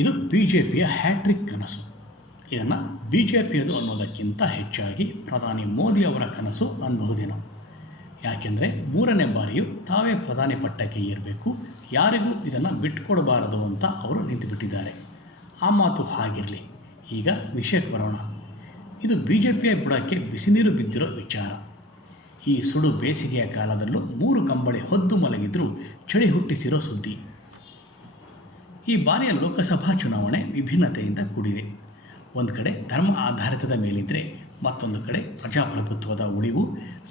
ಇದು BJPಯ ಹ್ಯಾಟ್ರಿಕ್ ಕನಸು. ಇದನ್ನು BJPಯದು ಅನ್ನೋದಕ್ಕಿಂತ ಹೆಚ್ಚಾಗಿ ಪ್ರಧಾನಿ ಮೋದಿ ಅವರ ಕನಸು ಅನ್ನಬಹುದೇನೋ. ಯಾಕೆಂದರೆ 3ನೇ ಬಾರಿಯೂ ತಾವೇ ಪ್ರಧಾನಿ ಪಟ್ಟಕ್ಕೆ ಏರಬೇಕು, ಯಾರಿಗೂ ಇದನ್ನು ಬಿಟ್ಟುಕೊಡಬಾರದು ಅಂತ ಅವರು ನಿಂತುಬಿಟ್ಟಿದ್ದಾರೆ. ಆ ಮಾತು ಹಾಗಿರಲಿ. ಈಗ ವಿಷಯಕ್ಕೆ ಬರೋಣ. ಇದು BJPಯ ಬುಡಕ್ಕೆ ಬಿಸಿನೀರು ಬಿದ್ದಿರೋ ವಿಚಾರ. ಈ ಸುಡು ಬೇಸಿಗೆಯ ಕಾಲದಲ್ಲೂ 3 ಕಂಬಳಿ ಹೊದ್ದು ಮಲಗಿದ್ರೂ ಚಳಿ ಹುಟ್ಟಿಸಿರೋ ಸುದ್ದಿ. ಈ ಬಾರಿಯ ಲೋಕಸಭಾ ಚುನಾವಣೆ ವಿಭಿನ್ನತೆಯಿಂದ ಕೂಡಿದೆ. ಒಂದು ಕಡೆ ಧರ್ಮ ಆಧಾರಿತದ ಮೇಲಿದ್ದರೆ, ಮತ್ತೊಂದು ಕಡೆ ಪ್ರಜಾಪ್ರಭುತ್ವದ ಉಳಿವು,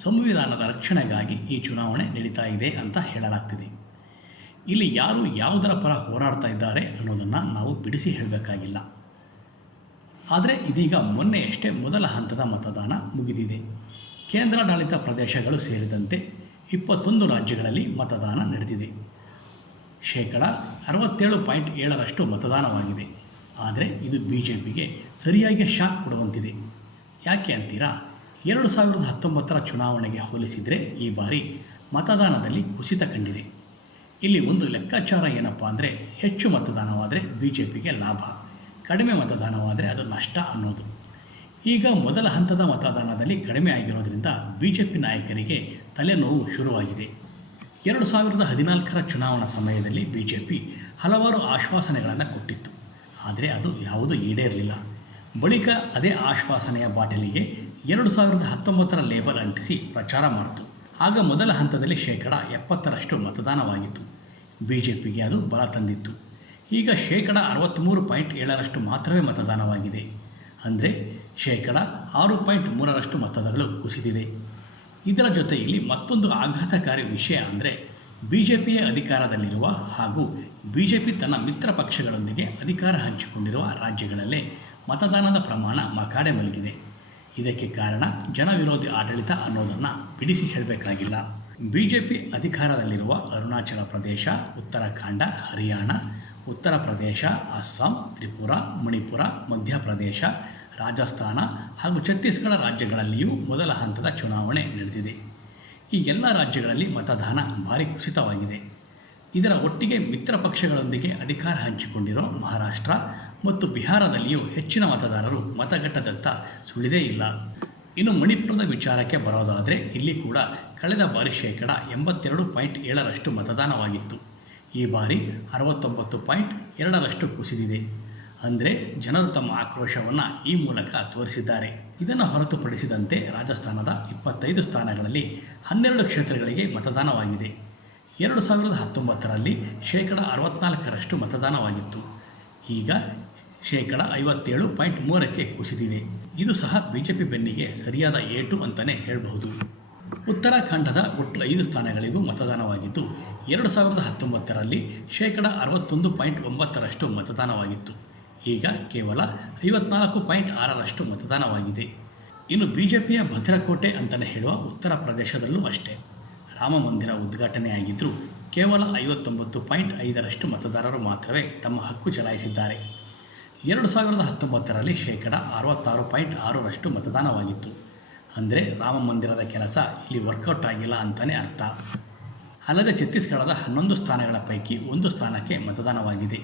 ಸಂವಿಧಾನದ ರಕ್ಷಣೆಗಾಗಿ ಈ ಚುನಾವಣೆ ನಡೀತಾ ಇದೆ ಅಂತ ಹೇಳಲಾಗ್ತಿದೆ. ಇಲ್ಲಿ ಯಾರು ಯಾವುದರ ಪರ ಹೋರಾಡ್ತಾ ಇದ್ದಾರೆ ಅನ್ನೋದನ್ನು ನಾವು ಬಿಡಿಸಿ ಹೇಳಬೇಕಾಗಿಲ್ಲ. ಆದರೆ ಇದೀಗ ಮೊನ್ನೆಯಷ್ಟೇ ಮೊದಲ ಹಂತದ ಮತದಾನ ಮುಗಿದಿದೆ. ಕೇಂದ್ರಾಡಳಿತ ಪ್ರದೇಶಗಳು ಸೇರಿದಂತೆ 21 ರಾಜ್ಯಗಳಲ್ಲಿ ಮತದಾನ ನಡೆದಿದೆ. 67.7% ಮತದಾನವಾಗಿದೆ. ಆದರೆ ಇದು BJPಗೆ ಸರಿಯಾಗಿ ಶಾಕ್ ಕೊಡುವಂತಿದೆ. ಯಾಕೆ ಅಂತೀರಾ? 2019ರ ಚುನಾವಣೆಗೆ ಹೋಲಿಸಿದರೆ ಈ ಬಾರಿ ಮತದಾನದಲ್ಲಿ ಕುಸಿತ ಕಂಡಿದೆ. ಇಲ್ಲಿ ಒಂದು ಲೆಕ್ಕಾಚಾರ ಏನಪ್ಪ ಅಂದರೆ, ಹೆಚ್ಚು ಮತದಾನವಾದರೆ BJPಗೆ ಲಾಭ, ಕಡಿಮೆ ಮತದಾನವಾದರೆ ಅದು ನಷ್ಟ ಅನ್ನೋದು. ಈಗ ಮೊದಲ ಹಂತದ ಮತದಾನದಲ್ಲಿ ಕಡಿಮೆ ಆಗಿರೋದ್ರಿಂದ BJP ನಾಯಕರಿಗೆ ತಲೆನೋವು ಶುರುವಾಗಿದೆ. 2014ರ ಚುನಾವಣಾ ಸಮಯದಲ್ಲಿ BJP ಹಲವಾರು ಆಶ್ವಾಸನೆಗಳನ್ನು ಕೊಟ್ಟಿತ್ತು. ಆದರೆ ಅದು ಯಾವುದೂ ಈಡೇರಲಿಲ್ಲ. ಬಳಿಕ ಅದೇ ಆಶ್ವಾಸನೆಯ ಬಾಟಲಿಗೆ 2019ರ ಲೇಬಲ್ ಅಂಟಿಸಿ ಪ್ರಚಾರ ಮಾಡಿತು. ಆಗ ಮೊದಲ ಹಂತದಲ್ಲಿ 70% ಮತದಾನವಾಗಿತ್ತು. BJPಗೆ ಅದು ಬಲ ತಂದಿತ್ತು. ಈಗ 63.7% ಮಾತ್ರವೇ ಮತದಾನವಾಗಿದೆ. ಅಂದರೆ 6.3% ಮತಗಳು ಕುಸಿದಿದೆ. ಇದರ ಜೊತೆಯಲ್ಲಿ ಮತ್ತೊಂದು ಆಘಾತಕಾರಿ ವಿಷಯ ಅಂದರೆ, BJPಯ ಅಧಿಕಾರದಲ್ಲಿರುವ ಹಾಗೂ BJP ತನ್ನ ಮಿತ್ರ ಪಕ್ಷಗಳೊಂದಿಗೆ ಅಧಿಕಾರ ಹಂಚಿಕೊಂಡಿರುವ ರಾಜ್ಯಗಳಲ್ಲೇ ಮತದಾನದ ಪ್ರಮಾಣ ಮಕಾಡೆ ಮಲಗಿದೆ. ಇದಕ್ಕೆ ಕಾರಣ ಜನವಿರೋಧಿ ಆಡಳಿತ ಅನ್ನೋದನ್ನು ಬಿಡಿಸಿ ಹೇಳಬೇಕಾಗಿಲ್ಲ. BJP ಅಧಿಕಾರದಲ್ಲಿರುವ ಅರುಣಾಚಲ ಪ್ರದೇಶ, ಉತ್ತರಾಖಂಡ, ಹರಿಯಾಣ, ಉತ್ತರ ಪ್ರದೇಶ, ಅಸ್ಸಾಂ, ತ್ರಿಪುರ, ಮಣಿಪುರ, ಮಧ್ಯಪ್ರದೇಶ, ರಾಜಸ್ಥಾನ ಹಾಗೂ ಛತ್ತೀಸ್ಗಢ ರಾಜ್ಯಗಳಲ್ಲಿಯೂ ಮೊದಲ ಹಂತದ ಚುನಾವಣೆ ನಡೆದಿದೆ. ಈ ಎಲ್ಲ ರಾಜ್ಯಗಳಲ್ಲಿ ಮತದಾನ ಭಾರಿ ಕುಸಿತವಾಗಿದೆ. ಇದರ ಒಟ್ಟಿಗೆ ಮಿತ್ರ ಪಕ್ಷಗಳೊಂದಿಗೆ ಅಧಿಕಾರ ಹಂಚಿಕೊಂಡಿರೋ ಮಹಾರಾಷ್ಟ್ರ ಮತ್ತು ಬಿಹಾರದಲ್ಲಿಯೂ ಹೆಚ್ಚಿನ ಮತದಾರರು ಮತಗಟ್ಟದತ್ತ ಸುಳಿದೇ ಇಲ್ಲ. ಇನ್ನು ಮಣಿಪುರದ ವಿಚಾರಕ್ಕೆ ಬರೋದಾದರೆ, ಇಲ್ಲಿ ಕೂಡ ಕಳೆದ ಬಾರಿ 82.7% ಮತದಾನವಾಗಿತ್ತು. ಈ ಬಾರಿ 69.2% ಕುಸಿದಿದೆ. ಅಂದರೆ ಜನರು ತಮ್ಮ ಆಕ್ರೋಶವನ್ನು ಈ ಮೂಲಕ ತೋರಿಸಿದ್ದಾರೆ. ಇದನ್ನು ಹೊರತುಪಡಿಸಿದಂತೆ ರಾಜಸ್ಥಾನದ 25 ಸ್ಥಾನಗಳಲ್ಲಿ 12 ಕ್ಷೇತ್ರಗಳಿಗೆ ಮತದಾನವಾಗಿದೆ. 2019ರಲ್ಲಿ 64% ಮತದಾನವಾಗಿತ್ತು. ಈಗ 57.3%ಕ್ಕೆ ಕುಸಿದಿದೆ. ಇದು ಸಹ BJP ಬೆನ್ನಿಗೆ ಸರಿಯಾದ ಏಟು ಅಂತಲೇ ಹೇಳಬಹುದು. ಉತ್ತರಾಖಂಡದ ಒಟ್ಟು 5 ಸ್ಥಾನಗಳಿಗೂ ಮತದಾನವಾಗಿದ್ದು, 2019ರಲ್ಲಿ 61.9% ಮತದಾನವಾಗಿತ್ತು. ಈಗ ಕೇವಲ 54.6% ಮತದಾನವಾಗಿದೆ. ಇನ್ನು BJPಯ ಭದ್ರಕೋಟೆ ಅಂತಲೇ ಹೇಳುವ ಉತ್ತರ ಪ್ರದೇಶದಲ್ಲೂ ಅಷ್ಟೇ. ರಾಮ ಮಂದಿರ ಉದ್ಘಾಟನೆಯಾಗಿದ್ದರೂ ಕೇವಲ 59.5% ಮತದಾರರು ಮಾತ್ರವೇ ತಮ್ಮ ಹಕ್ಕು ಚಲಾಯಿಸಿದ್ದಾರೆ. 2019ರಲ್ಲಿ 66.6% ಮತದಾನವಾಗಿತ್ತು. ಅಂದರೆ ರಾಮ ಮಂದಿರದ ಕೆಲಸ ಇಲ್ಲಿ ವರ್ಕೌಟ್ ಆಗಿಲ್ಲ ಅಂತಲೇ ಅರ್ಥ. ಅಲ್ಲದೆ ಛತ್ತೀಸ್ಗಢದ 11 ಸ್ಥಾನಗಳ ಪೈಕಿ 1 ಸ್ಥಾನಕ್ಕೆ ಮತದಾನವಾಗಿದೆ.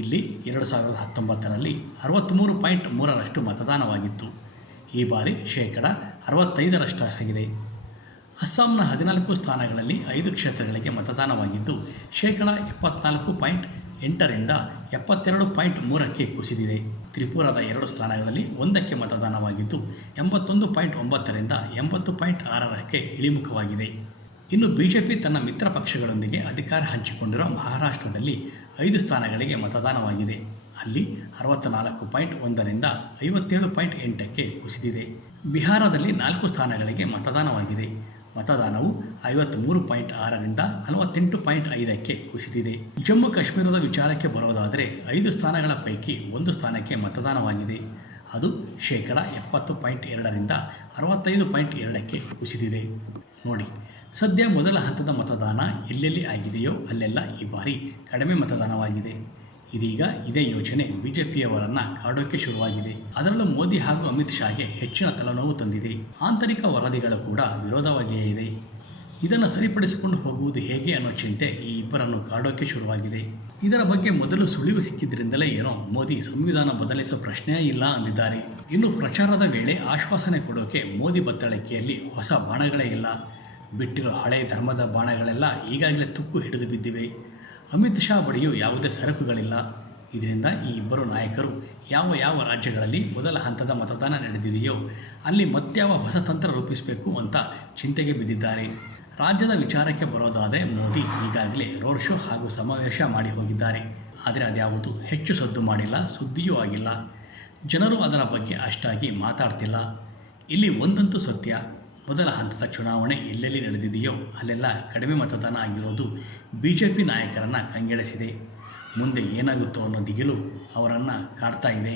ಇಲ್ಲಿ 2019ರಲ್ಲಿ 63.3% ಮತದಾನವಾಗಿತ್ತು. ಈ ಬಾರಿ 65% ಆಗಿದೆ. ಅಸ್ಸಾಂನ 14 ಸ್ಥಾನಗಳಲ್ಲಿ 5 ಕ್ಷೇತ್ರಗಳಿಗೆ ಮತದಾನವಾಗಿದ್ದು, 74.8ರಿಂದ 72.3ಕ್ಕೆ ಕುಸಿದಿದೆ. ತ್ರಿಪುರದ 2 ಸ್ಥಾನಗಳಲ್ಲಿ 1ಕ್ಕೆ ಮತದಾನವಾಗಿದ್ದು, 81.9ರಿಂದ 80.6ಕ್ಕೆ ಇಳಿಮುಖವಾಗಿದೆ. ಇನ್ನು BJP ತನ್ನ ಮಿತ್ರ ಪಕ್ಷಗಳೊಂದಿಗೆ ಅಧಿಕಾರ ಹಂಚಿಕೊಂಡಿರುವ ಮಹಾರಾಷ್ಟ್ರದಲ್ಲಿ 5 ಸ್ಥಾನಗಳಿಗೆ ಮತದಾನವಾಗಿದೆ. ಅಲ್ಲಿ 64.1ರಿಂದ 57.8ಕ್ಕೆ ಕುಸಿದಿದೆ. ಬಿಹಾರದಲ್ಲಿ 4 ಸ್ಥಾನಗಳಿಗೆ ಮತದಾನವಾಗಿದೆ. ಮತದಾನವು 53.6ರಿಂದ 48.5ಕ್ಕೆ ಕುಸಿದಿದೆ. ಜಮ್ಮು ಕಾಶ್ಮೀರದ ವಿಚಾರಕ್ಕೆ ಬರೋದಾದರೆ, 5 ಸ್ಥಾನಗಳ ಪೈಕಿ 1 ಸ್ಥಾನಕ್ಕೆ ಮತದಾನವಾಗಿದೆ. ಅದು 70.2ರಿಂದ 65.2ಕ್ಕೆ ಕುಸಿದಿದೆ. ನೋಡಿ, ಸದ್ಯ ಮೊದಲ ಹಂತದ ಮತದಾನ ಎಲ್ಲೆಲ್ಲಿ ಆಗಿದೆಯೋ ಅಲ್ಲೆಲ್ಲ ಈ ಬಾರಿ ಕಡಿಮೆ ಮತದಾನವಾಗಿದೆ. ಇದೀಗ ಇದೇ ಯೋಚನೆ BJPಯವರನ್ನು ಕಾಡೋಕ್ಕೆ ಶುರುವಾಗಿದೆ. ಅದರಲ್ಲೂ ಮೋದಿ ಹಾಗೂ ಅಮಿತ್ ಶಾಗೆ ಹೆಚ್ಚಿನ ತಲೆನೋವು ತಂದಿದೆ. ಆಂತರಿಕ ವರದಿಗಳು ಕೂಡ ವಿರೋಧವಾಗಿಯೇ ಇದೆ. ಇದನ್ನು ಸರಿಪಡಿಸಿಕೊಂಡು ಹೋಗುವುದು ಹೇಗೆ ಅನ್ನೋ ಚಿಂತೆ ಈ ಇಬ್ಬರನ್ನು ಕಾಡೋಕ್ಕೆ ಶುರುವಾಗಿದೆ. ಇದರ ಬಗ್ಗೆ ಮೊದಲು ಸುಳಿವು ಸಿಕ್ಕಿದ್ರಿಂದಲೇ ಏನೋ ಮೋದಿ ಸಂವಿಧಾನ ಬದಲಿಸೋ ಪ್ರಶ್ನೆಯೇ ಇಲ್ಲ ಅಂದಿದ್ದಾರೆ. ಇನ್ನು ಪ್ರಚಾರದ ವೇಳೆ ಆಶ್ವಾಸನೆ ಕೊಡೋಕೆ ಮೋದಿ ಬತ್ತಳಿಕೆಯಲ್ಲಿ ಹೊಸ ಬಾಣಗಳೇ ಇಲ್ಲ. ಬಿಟ್ಟಿರೋ ಹಳೆ ಧರ್ಮದ ಬಾಣಗಳೆಲ್ಲ ಈಗಾಗಲೇ ತುಕ್ಕು ಹಿಡಿದು ಬಿದ್ದಿವೆ. ಅಮಿತ್ ಶಾ ಬಳಿಯೂ ಯಾವುದೇ ಸರಕುಗಳಿಲ್ಲ. ಇದರಿಂದ ಈ ಇಬ್ಬರು ನಾಯಕರು ಯಾವ ರಾಜ್ಯಗಳಲ್ಲಿ ಮೊದಲ ಹಂತದ ಮತದಾನ ನಡೆದಿದೆಯೋ ಅಲ್ಲಿ ಮತ್ಯಾವ ಹೊಸ ತಂತ್ರ ರೂಪಿಸಬೇಕು ಅಂತ ಚಿಂತೆಗೆ ಬಿದ್ದಿದ್ದಾರೆ. ರಾಜ್ಯದ ವಿಚಾರಕ್ಕೆ ಬರೋದಾದರೆ ಮೋದಿ ಈಗಾಗಲೇ ರೋಡ್ ಶೋ ಹಾಗೂ ಸಮಾವೇಶ ಮಾಡಿ ಹೋಗಿದ್ದಾರೆ. ಆದರೆ ಅದ್ಯಾವುದು ಹೆಚ್ಚು ಸದ್ದು ಮಾಡಿಲ್ಲ, ಸುದ್ದಿಯೂ ಆಗಿಲ್ಲ. ಜನರು ಅದರ ಬಗ್ಗೆ ಅಷ್ಟಾಗಿ ಮಾತಾಡ್ತಿಲ್ಲ. ಇಲ್ಲಿ ಒಂದಂತೂ ಸತ್ಯ, ಮೊದಲ ಹಂತದ ಚುನಾವಣೆ ಎಲ್ಲೆಲ್ಲಿ ನಡೆದಿದೆಯೋ ಅಲ್ಲೆಲ್ಲ ಕಡಿಮೆ ಮತದಾನ ಆಗಿರೋದು BJP ನಾಯಕರನ್ನು ಕಂಗೆಡಿಸಿದೆ. ಮುಂದೆ ಏನಾಗುತ್ತೋ ಅನ್ನೋ ದಿಗಿಲು ಅವರನ್ನು ಕಾಡ್ತಾ ಇದೆ.